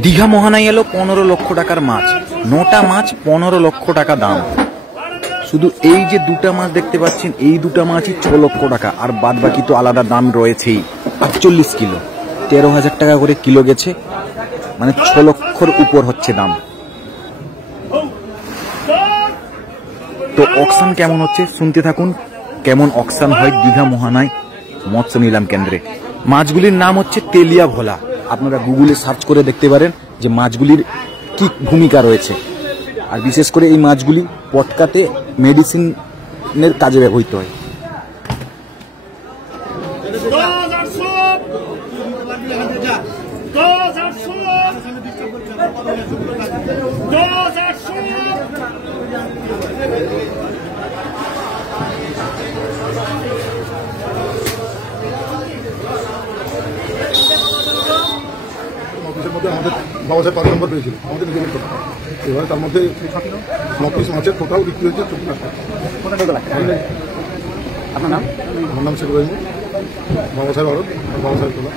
দীঘা মোহনায় এলো 15 লক্ষ টাকার মাছ। 9টা মাছ 15 লক্ষ টাকা দাম। শুধু এই যে দুটা মাছ দেখতে পাচ্ছেন, এই দুটা মাছই 6 লক্ষ টাকা, আর বাদ বাকি তো আলাদা দাম রয়েছেই। 48 কিলো 13,000 টাকা করে কিলো গেছে, মানে 6 লক্ষর উপর হচ্ছে দাম। তো অকশন কেমন হচ্ছে শুনতে থাকুন, কেমন অকশন হয় দীঘা মোহনায় মৎস্য নিলাম কেন্দ্রে। মাছগুলির নাম হচ্ছে তেলিয়া ভোলা। আপনারা গুগলে সার্চ করে দেখতে পারেন যে মাছগুলির কি ভূমিকা রয়েছে। আর বিশেষ করে এই মাছগুলি পটকাতে মেডিসিনের কাজে ব্যবহৃত হয়। আমাদের বাবা সাহেব 5 নম্বর পেয়েছিল আমাদের নিজেদের টোটাল। এবারে তার মধ্যে 9 পিস মাছের টোটাল বিক্রি হয়েছে 14 লাখ। আপনার নাম? আমার নাম শেখ রহিম, বাবা সাহেব আরো, বাবা সাহেব তোলা,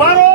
বারো